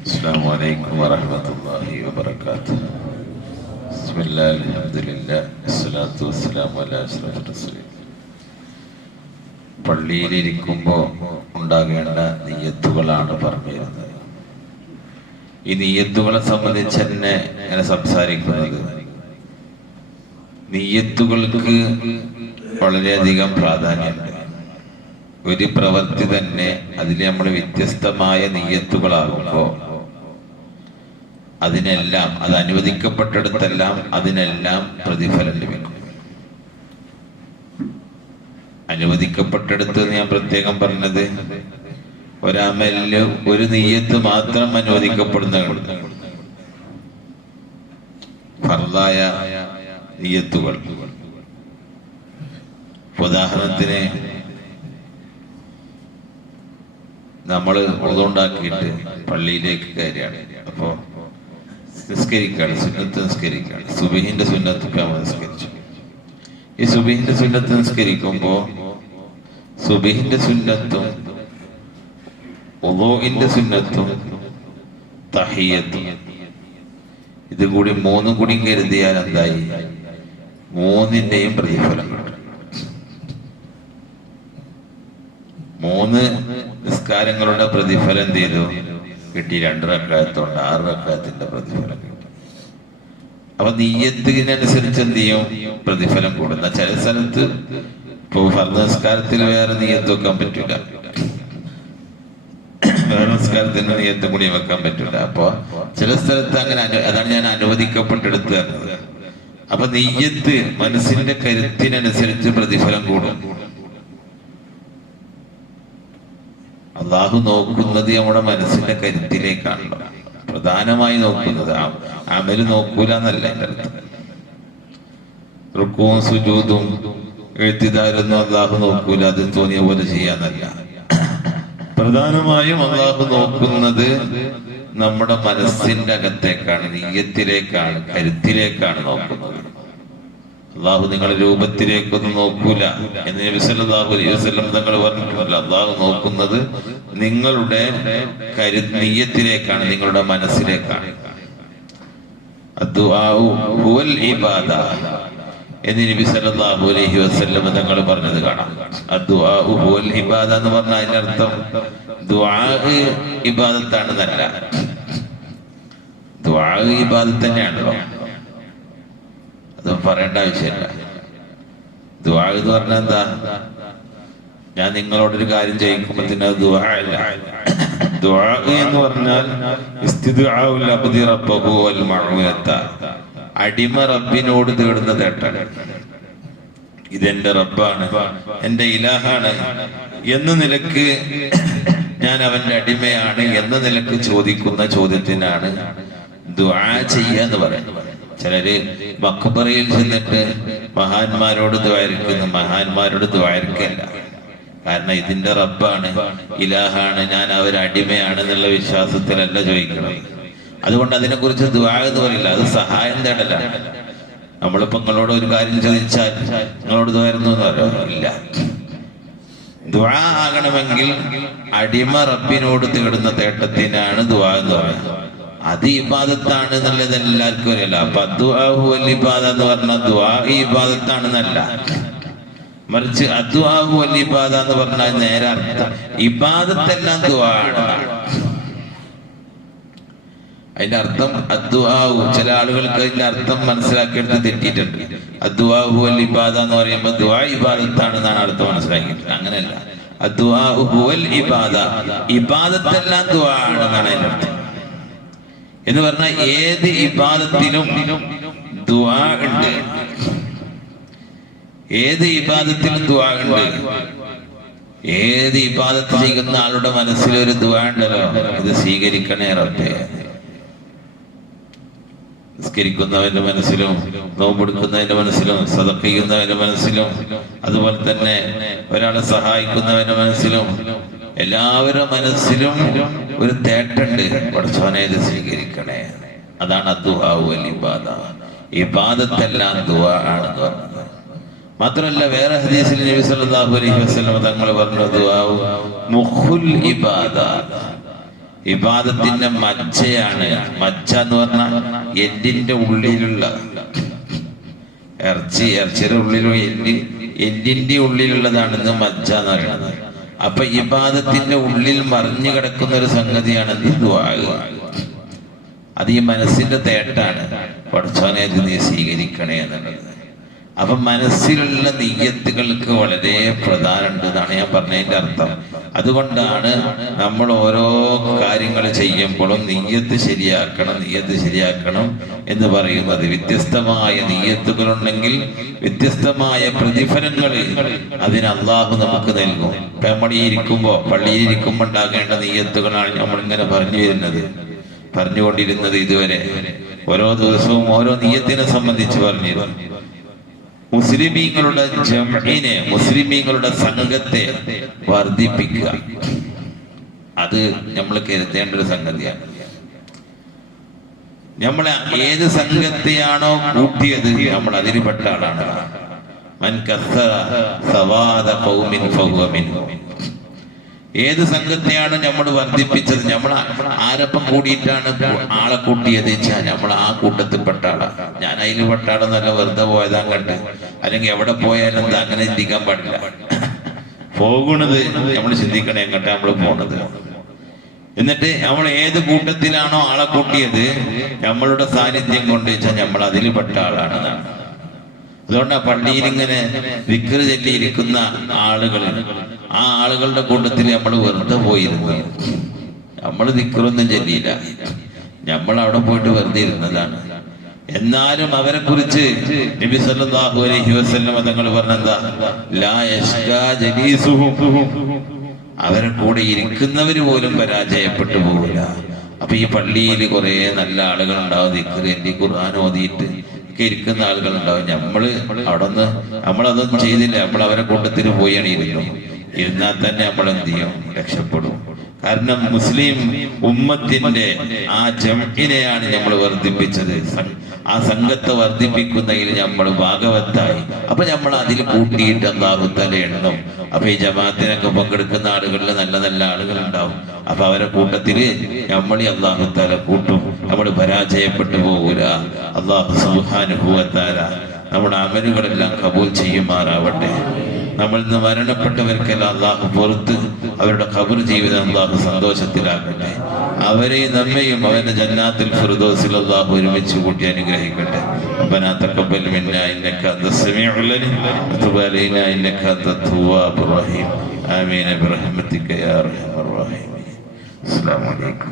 السلام عليكم ورحمة الله وبركاته بسم الله الحمد لله الصلاة والسلام على أشرف الرسول പള്ളിയിലിരിക്കുമ്പോൾ ഉണ്ടാകേണ്ട നീയത്തുകളാണ് പറഞ്ഞിരുന്നത് ഈ നീയത്തുകളെ സംബന്ധിച്ച് തന്നെ ഇങ്ങനെ സംസാരിക്കുന്നത് നീയത്തുകൾക്ക് വളരെയധികം പ്രാധാന്യമുണ്ട് ഒരു പ്രവൃത്തി തന്നെ അതിൽ നമ്മൾ വ്യത്യസ്തമായ നീയത്തുകളാകുമ്പോൾ അതിനെല്ലാം അത് അനുവദിക്കപ്പെട്ടിടത്തെല്ലാം അതിനെല്ലാം പ്രതിഫലം ലഭിക്കും. അനുവദിക്കപ്പെട്ടിടത്ത് ഞാൻ പ്രത്യേകം പറഞ്ഞത് ഒരാമൽ ഒരു നീയത്ത് മാത്രം അനുവദിക്കപ്പെടുന്ന ഫർദായ നീയത്തുകൾ ഉദാഹരണത്തിന് നമ്മൾ ഉള്ളതുണ്ടാക്കിയിട്ട് പള്ളിയിലേക്ക് കയറിയാണ് അപ്പോ നിസ്കരിക്കാണ് സുന്നത്ത് നിസ്കരിക്കുകയാണ് സുബിഹിന്റെ സുന്നത്ത് നിസ്കരിച്ചു. ഈ സുബിഹിന്റെ സുന്നത്ത് നിസ്കരിക്കുമ്പോ സുബിഹിന്റെ സുന്നത്തും ഉദോഇന്റെ സുന്നത്തും തഹിയത്തും. ഇത് കൂടി മൂന്നും കൂടി കരുതിയാൽ എന്തായി? മൂന്നിന്റെയും പ്രതിഫലം മൂന്ന് നിസ്കാരങ്ങളുടെ പ്രതിഫലം എന്ത് ചെയ്തു? കിട്ടി രണ്ട് റക്കായത്തോണ്ട് ആറ് റക്കായത്തിന്റെ പ്രതിഫലം കിട്ടി. അപ്പൊ നീയത്തിനനുസരിച്ച് എന്ത് ചെയ്യും? പ്രതിഫലം കൂടുന്ന ചില സ്ഥലത്ത് ഇപ്പൊ ഫർദ് നിസ്കാരത്തിൽ വേറെ നീയത്ത് വെക്കാൻ പറ്റൂല. വേറെ നിസ്കാരത്തിന് നീയത്ത് കൂടി വെക്കാൻ പറ്റൂല. അപ്പൊ ചില സ്ഥലത്ത് അങ്ങനെ അതാണ് ഞാൻ അനുവദിക്കപ്പെട്ടെടുത്ത് അപ്പൊ നെയ്യത്ത് മനസ്സിന്റെ കരുത്തിനനുസരിച്ച് പ്രതിഫലം കൂടും. അള്ളാഹു നോക്കുന്നത് നമ്മുടെ മനസ്സിന്റെ കരുത്തിലേക്കാണല്ലോ. പ്രധാനമായി നോക്കുന്നത് അമൽ നോക്കൂല എന്നല്ല അർത്ഥം. സുജൂതും എഴുത്തിതാരൊന്നും അള്ളാഹു നോക്കൂല അത് തോന്നിയ പോലെ ചെയ്യാന്നല്ല. പ്രധാനമായും അള്ളാഹു നോക്കുന്നത് നമ്മുടെ മനസ്സിന്റെ അകത്തേക്കാണ് നീയത്തിലേക്കാണ് കരുത്തിലേക്കാണ് നോക്കുന്നത്. അള്ളാഹു നിങ്ങളുടെ രൂപത്തിലേക്കൊന്നും നോക്കൂല. എന്ന് നബി സല്ലല്ലാഹു അലൈഹി വസല്ലം തങ്ങൾ പറഞ്ഞിട്ടുണ്ടല്ലോ അള്ളാഹു നോക്കുന്നത് നിങ്ങളുടെ കരുനീയത്തിലേക്കാണ് നിങ്ങളുടെ മനസ്സിലേക്കാണ്. എന്ന് നബി സല്ലല്ലാഹു അലൈഹി വസല്ലം തങ്ങൾ പറഞ്ഞത് കാണാം. അദ്ദുആഉ ഹുവൽ ഇബാദ എന്ന് പറഞ്ഞാൽ അതിന്റെ അർത്ഥം ദുആ ഇബാദത്താണെന്നല്ല. ദുആ ഇബാദത്ത് തന്നെയാണല്ലോ. പറയേണ്ട ആവശ്യമില്ല. ദുആ എന്ന് പറഞ്ഞാൽ എന്താ? ഞാൻ നിങ്ങളോടൊരു കാര്യം ചെയ്യിക്കുമ്പോഴത്തേന് അത് ദുആ അല്ല. എന്ന് പറഞ്ഞാൽ അടിമ റബ്ബിനോട് തേടുന്ന തേട്ടാണ് ഇതെന്റെ റബ്ബാണ് എന്റെ ഇലാഹാണ്. എന്ന നിലയ്ക്ക് ഞാൻ അവന്റെ അടിമയാണ് എന്ന നിലയ്ക്ക് ചോദിക്കുന്ന ചോദ്യത്തിനാണ് ദുആ ചെയ്യാന്ന് പറയുന്നത്. ചിലര് മക്കബറയിൽ ചെന്നിട്ട് മഹാന്മാരോട് ദ്വാരിക്കുന്നു. മഹാന്മാരോട് ദ്വാരിക്കല്ല. കാരണം ഇതിന്റെ റബ്ബാണ്. ഇലാഹാണ്. ഞാൻ അവർ അടിമയാണ് എന്നുള്ള വിശ്വാസത്തിലല്ല ചോദിക്കണം അതുകൊണ്ട് അതിനെ കുറിച്ച് എന്ന് പറയില്ല. അത് സഹായം തേടലാണ്. നമ്മളിപ്പോ നിങ്ങളോട് ഒരു കാര്യം ചോദിച്ചാൽ നിങ്ങളോട് ദ്വാരുന്നു ഇല്ല. ദ്വാ ആകണമെങ്കിൽ അടിമ റബ്ബിനോട് തേടുന്ന തേട്ടത്തിനാണ് ദ്വാ എന്ന് പറയുന്നത് അത് ഇബാദത്താണ് എന്നുള്ളത് എല്ലാവർക്കും അറിയില്ല അപ്പൊ അദ്വാഹു ഇബാദ എന്ന് പറഞ്ഞ ദ്വാ ഇബാദത്താണെന്നല്ല മറിച്ച് അദ്വാഹു ഇബാദ എന്ന് പറഞ്ഞാൽ നേരെ അർത്ഥം. ഇബാദത്തെല്ലാം ദ്വാ അതിന്റെ അർത്ഥം അദ്വാഹു ചില ആളുകൾക്ക് അതിന്റെ അർത്ഥം മനസ്സിലാക്കിയെടുത്ത് തെറ്റിയിട്ടുണ്ട്. അദ്വാഹു അൽ ഇബാദ എന്ന് പറയുമ്പോൾ ദ്വാ ഇബാദത്താണ് എന്നാണ് അർത്ഥം മനസ്സിലാക്കിയിട്ടുണ്ട് അങ്ങനെയല്ല. അദ്വാഹു ഇബാദ. ഇബാദത്തെല്ലാം ദ്വാ ആണെന്നാണ് അതിന്റെ അർത്ഥം. എന്ന് പറഞ്ഞാൽ ഏത് വിഭാഗത്തിനും ദുആ ഉണ്ട്. ഏത് വിഭാഗത്തിനും ദുആ ഉണ്ട്. ഏത് ഇബാദത്ത് ചെയ്യുന്ന ആളുടെ മനസ്സിലൊരു ദുആ ഉണ്ടല്ലോ. ഇത് സ്വീകരിക്കണേ റബ്ബേ. നിസ്കരിക്കുന്നവന്റെ മനസ്സിലും നോമ്പെടുക്കുന്നവന്റെ മനസ്സിലും സദഖ ചെയ്യുന്നവന്റെ മനസ്സിലും അതുപോലെ തന്നെ ഒരാളെ സഹായിക്കുന്നവന്റെ മനസ്സിലും എല്ലാവരുടെ മനസ്സിലും ഒരു തേട്ടുണ്ട്. പഠിച്ചവനെ ഇത് സ്വീകരിക്കണേ. അതാണ് അൽ ഇബാദ. ഇബാദത്തെല്ലാം ദുആ ആണെന്ന് പറഞ്ഞത്. മാത്രമല്ല വേറെ ഹദീസിൽ നബി സല്ലല്ലാഹു അലൈഹി വസല്ലം തങ്ങൾ പറഞ്ഞു ദുആവ് മുഖുൽ ഇബാദ. ഇബാദത്തിന്റെ മജ്ജയാണ്. മജ്ജ എന്ന് പറഞ്ഞാൽ എല്ലിന്റെ ഉള്ളിലുള്ള. ഇറച്ചി ഇറച്ചിയുടെ ഉള്ളിലും എല്ലി ഉള്ളിലുള്ളതാണ് ഇന്ന് മജ്ജ എന്ന് പറയുന്നത്. അപ്പൊ ഇബാദത്തിന്റെ ഉള്ളിൽ മറിഞ്ഞു കിടക്കുന്ന ഒരു സംഗതിയാണ്. അത് ഈ മനസ്സിന്റെ തേട്ടാണ് പഠിച്ചോനെ നീ സ്വീകരിക്കണേ എന്നുള്ളത് അപ്പൊ മനസ്സിലുള്ള നെയ്യത്തുകൾക്ക് വളരെ പ്രധാനമുണ്ട് എന്നാണ് ഞാൻ പറഞ്ഞതിന്റെ അർത്ഥം. അതുകൊണ്ടാണ് നമ്മൾ ഓരോ കാര്യങ്ങൾ ചെയ്യുമ്പോഴും നെയ്യത്ത് ശരിയാക്കണം നെയ്യത്ത് ശരിയാക്കണം എന്ന് പറയുന്നത്. വ്യത്യസ്തമായ നെയ്യത്തുകളുണ്ടെങ്കിൽ വ്യത്യസ്തമായ പ്രതിഫലങ്ങൾ അതിന് അള്ളാഹു നമുക്ക് നൽകും. പള്ളിയിൽ ഇരിക്കുമ്പോ ഉണ്ടാകേണ്ട നെയ്യത്തുകളാണ് നമ്മൾ ഇങ്ങനെ പറഞ്ഞു വരുന്നത്. പറഞ്ഞുകൊണ്ടിരുന്നത് ഇതുവരെ. ഓരോ ദിവസവും ഓരോ നീയത്തിനെ സംബന്ധിച്ച് പറഞ്ഞിരുന്നു മുസ്ലിമീങ്ങളുടെ ജംഇനെ മുസ്ലിമീങ്ങളുടെ സംഘത്തെ വർദ്ധിപ്പിക്കുക. അത് നമ്മൾ കരുതേണ്ട ഒരു സംഗതിയാണ്. നമ്മൾ ഏത് സംഘത്തെയാണോ കൂട്ടിയത് നമ്മൾ അതിൽപ്പെട്ട ആളാണ്. മൻ കസ സവാദ ഖൗമിൻ ഫഹുവ മിൻഹും. ഏത് സംഘത്തെയാണ് നമ്മൾ വർദ്ധിപ്പിച്ചത്? നമ്മൾ ആരപ്പം കൂടിയിട്ടാണ് ആളെ കൂട്ടിയത് വെച്ചാൽ നമ്മൾ ആ കൂട്ടത്തിൽ പെട്ടാള ഞാൻ അതിൽ പെട്ടാളെന്നല്ല വെറുതെ പോയതാ കണ്ട്. അല്ലെങ്കിൽ എവിടെ പോയാലും അങ്ങനെ ചിന്തിക്കാൻ പാടില്ല. പോകുന്നത് നമ്മൾ ചിന്തിക്കണേ എങ്ങോട്ടാ നമ്മൾ പോണത്. എന്നിട്ട് നമ്മൾ ഏത് കൂട്ടത്തിലാണോ ആളെ കൂട്ടിയത് നമ്മളുടെ സാന്നിധ്യം കൊണ്ട് വെച്ചാൽ നമ്മൾ അതിൽ പെട്ട ആളാണെന്നാണ്. അതുകൊണ്ട് ആ പള്ളിയിൽ ഇങ്ങനെ വിക്രി ചൊല്ലിയിരിക്കുന്ന ആളുകൾ ആ ആളുകളുടെ കൂട്ടത്തിൽ നമ്മൾ വെറുതെ പോയിരുന്നു. നമ്മൾ ദിക്കറൊന്നും ചൊല്ലിയില്ല. നമ്മൾ അവിടെ പോയിട്ട് വെറുതെ ഇരുന്നതാണ്. എന്നാലും അവരെ കുറിച്ച് നബി സല്ലല്ലാഹു അലൈഹി വസല്ലം തങ്ങൾ പറഞ്ഞെന്താ? ലാ അവരെ കൂടെ ഇരിക്കുന്നവർ പോലും പരാജയപ്പെട്ടു പോകില്ല അപ്പൊ ഈ പള്ളിയിൽ കുറെ നല്ല ആളുകൾ ഉണ്ടാവും ദിക്കറ് ഖുർആൻ ഓതിയിട്ട് ഒക്കെ ഇരിക്കുന്ന ആളുകൾ ഉണ്ടാവും നമ്മൾ അവിടെ നിന്ന് നമ്മളതൊന്നും ചെയ്തില്ല. നമ്മൾ അവരെ കൂട്ടത്തിൽ പോയാണ് ഇരുന്നു ഇരുന്നാൽ തന്നെ നമ്മൾ എന്ത് ചെയ്യും? രക്ഷപ്പെടും. കാരണം മുസ്ലിം ഉമ്മത്തിന്റെ ആ ചെമ്പിനെയാണ് നമ്മൾ വർദ്ധിപ്പിച്ചത്. ആ സംഘത്തെ വർദ്ധിപ്പിക്കുന്നതിൽ നമ്മൾ ഭാഗവത്തായി. അപ്പൊ നമ്മൾ അതിൽ കൂട്ടിയിട്ട് അള്ളാഹുത്തല എണ്ണും അപ്പൊ ഈ ജമാഅത്തിനൊക്കെ പങ്കെടുക്കുന്ന ആളുകളിൽ നല്ല നല്ല ആളുകൾ ഉണ്ടാവും അപ്പൊ അവരെ കൂട്ടത്തിൽ നമ്മൾ അള്ളാഹുത്താല കൂട്ടും. നമ്മൾ പരാജയപ്പെട്ടു പോകൂല അള്ളാഹു സുഹാനുഭവത്താല നമ്മുടെ അമലുകളെല്ലാം കബൂൽ ചെയ്യുമാറാവട്ടെ. നമ്മൾ ഇന്ന് മരണപ്പെട്ടവർക്കെല്ലാം അള്ളാഹു പുറത്ത് അവരുടെ ഖബർ ജീവിതം അള്ളാഹു സന്തോഷത്തിലാക്കട്ടെ അവരെയും നമ്മയും അവന്റെ ജന്നാത്തിൽ ഫിർദോസിൽ അള്ളാഹു ഒരുമിച്ച് കൂട്ടി അനുഗ്രഹിക്കട്ടെ ربنا تقبل منا انك انت السميع العليم وتب علينا انك انت التواب الرحيم امين برحمتك يا ارحم الراحمين السلام عليكم